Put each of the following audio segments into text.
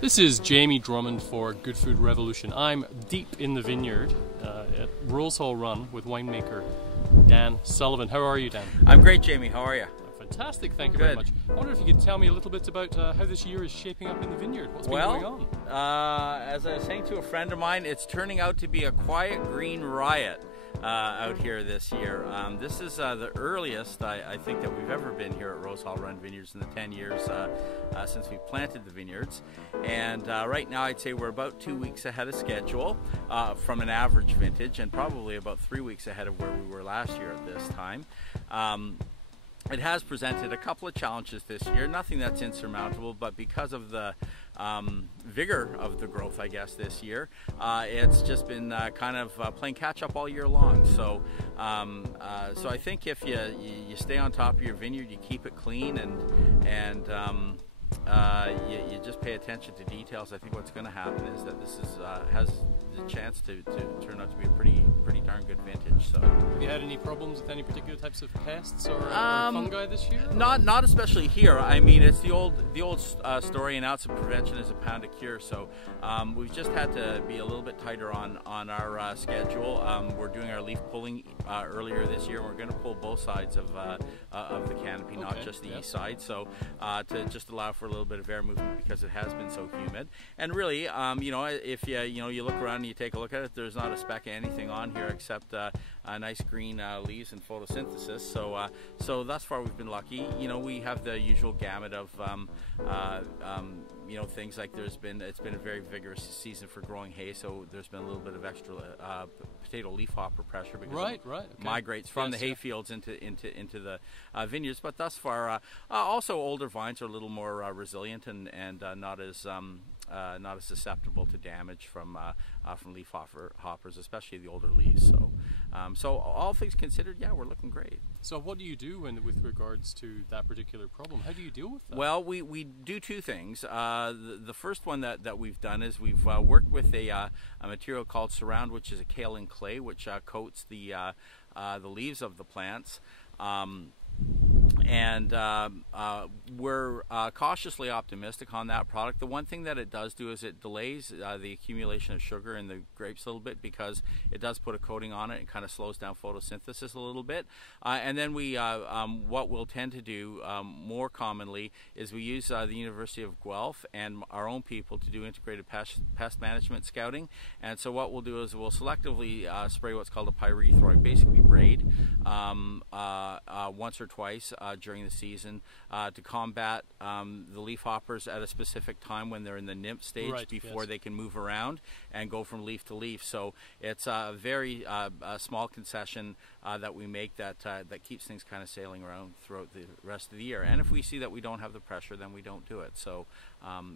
This is Jamie Drummond for Good Food Revolution. I'm deep in the vineyard at Rosehall Run with winemaker Dan Sullivan. How are you, Dan? I'm great, Jamie. How are you? Fantastic, thank you very much. I wonder if you could tell me a little bit about how this year is shaping up in the vineyard. What's been going on? As I was saying to a friend of mine, it's turning out to be a quiet green riot out here this year. This is the earliest I think that we've ever been here at Rosehall Run Vineyards in the 10 years since we planted the vineyards. And right now I'd say we're about 2 weeks ahead of schedule from an average vintage, and probably about 3 weeks ahead of where we were last year at this time. It has presented a couple of challenges this year, nothing that's insurmountable, but because of the vigor of the growth, I guess, this year, it's just been kind of playing catch up all year long. So so I think if you stay on top of your vineyard, you keep it clean, and you just pay attention to details, I think what's going to happen is that this is has the chance to turn out to be a pretty darn good vintage. So, have you had any problems with any particular types of pests or fungi this year? Not especially here. I mean, it's the old story, an ounce of prevention is a pound of cure. So we've just had to be a little bit tighter on our schedule. We're doing our leaf pulling earlier this year. We're going to pull both sides of the canopy, not just the east side. So to just allow for a little bit of air movement, because it has been so humid. And really, you know, if you look around and you take a look at it, there's not a speck of anything on here except nice green leaves and photosynthesis. So thus far we've been lucky. You know, we have the usual gamut of things like it's been a very vigorous season for growing hay, so there's been a little bit of extra potato leafhopper pressure because it migrates from the hay fields into the vineyards. But thus far, also older vines are a little more resilient and not as susceptible to damage from leaf hoppers, especially the older leaves. So all things considered, yeah, we're looking great. So what do you do with regards to that particular problem? How do you deal with that? Well, we do two things. The first one that we've done is we've worked with a material called Surround, which is a kaolin clay, which coats the leaves of the plants. And we're cautiously optimistic on that product. The one thing that it does do is it delays the accumulation of sugar in the grapes a little bit, because it does put a coating on it and kind of slows down photosynthesis a little bit. And then we, what we'll tend to do more commonly is we use the University of Guelph and our own people to do integrated pest management scouting. And so what we'll do is we'll selectively spray what's called a pyrethroid, basically Raid, once or twice during the season to combat the leaf hoppers at a specific time when they're in the nymph stage, before they can move around and go from leaf to leaf. So it's a very small concession that we make that keeps things kind of sailing around throughout the rest of the year. And if we see that we don't have the pressure, then we don't do it. So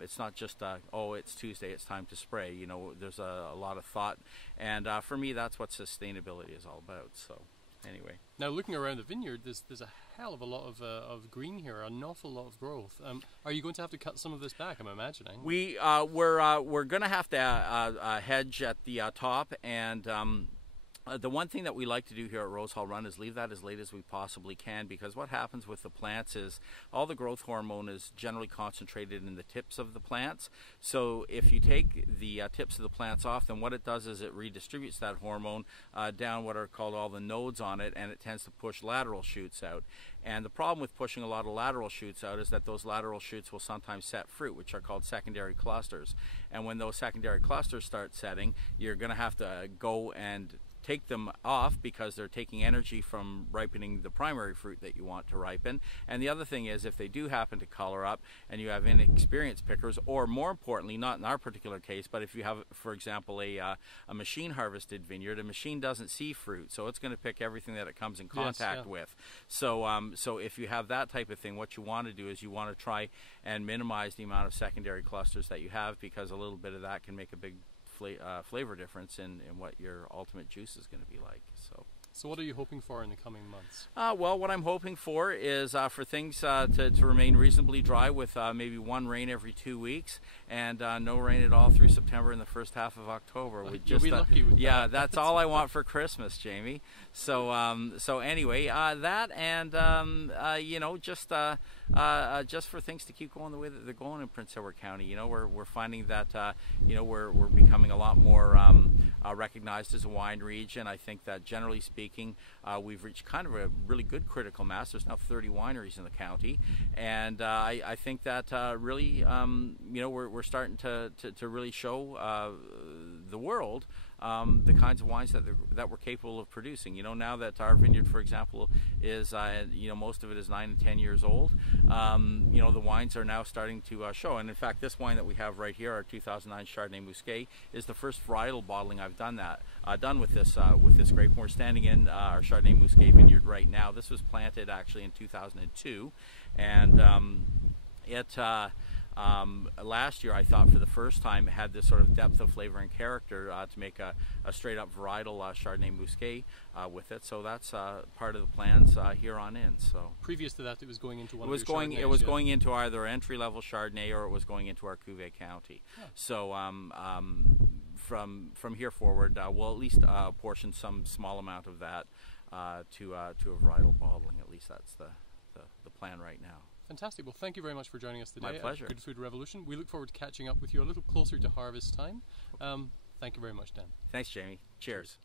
it's not just oh, it's Tuesday, it's time to spray. You know, there's a lot of thought, and for me, that's what sustainability is all about. So anyway, now looking around the vineyard, there's a hell of a lot of green here, an awful lot of growth. Are you going to have to cut some of this back, I'm imagining? We're going to have to hedge at the top, and the one thing that we like to do here at Rosehall Run is leave that as late as we possibly can, because what happens with the plants is all the growth hormone is generally concentrated in the tips of the plants. So if you take the tips of the plants off, then what it does is it redistributes that hormone down what are called all the nodes on it, and it tends to push lateral shoots out. And the problem with pushing a lot of lateral shoots out is that those lateral shoots will sometimes set fruit, which are called secondary clusters. And when those secondary clusters start setting, you're going to have to go and take them off, because they're taking energy from ripening the primary fruit that you want to ripen. And the other thing is, if they do happen to color up and you have inexperienced pickers, or more importantly, not in our particular case, but if you have, for example, a machine harvested vineyard, a machine doesn't see fruit, so it's going to pick everything that it comes in contact with. So so if you have that type of thing, what you want to do is you want to try and minimize the amount of secondary clusters that you have, because a little bit of that can make a big flavor difference in what your ultimate juice is going to be like. So So what are you hoping for in the coming months? Well, what I'm hoping for is for things to remain reasonably dry with maybe one rain every 2 weeks and no rain at all through September and the first half of October. You'll be lucky with that. That's all I want for Christmas, Jamie. So anyway, that and just for things to keep going the way that they're going in Prince Edward County. You know, we're finding that we're becoming a lot more recognized as a wine region. I think that generally speaking, we've reached kind of a really good critical mass. There's now 30 wineries in the county, and I think that really, we're starting to really show the world the kinds of wines that we're capable of producing. You know, now that our vineyard, for example, is most of it is 9 and 10 years old. The wines are now starting to show. And in fact, this wine that we have right here, our 2009 Chardonnay Musqué, is the first varietal bottling I've done with this grape. And we're standing in our Chardonnay Musqué vineyard right now. This was planted actually in 2002, and last year I thought for the first time it had this sort of depth of flavor and character to make a straight up varietal Chardonnay Musqué with it. So that's part of the plans here on in. So previous to that, it was going into one. It was going into either entry level Chardonnay or it was going into our Cuvée County. Yeah. So from here forward, we'll at least portion some small amount of that to a varietal bottling. At least that's the plan right now. Fantastic. Well, thank you very much for joining us today. My pleasure. Good Food Revolution. We look forward to catching up with you a little closer to harvest time. Thank you very much, Dan. Thanks, Jamie. Cheers.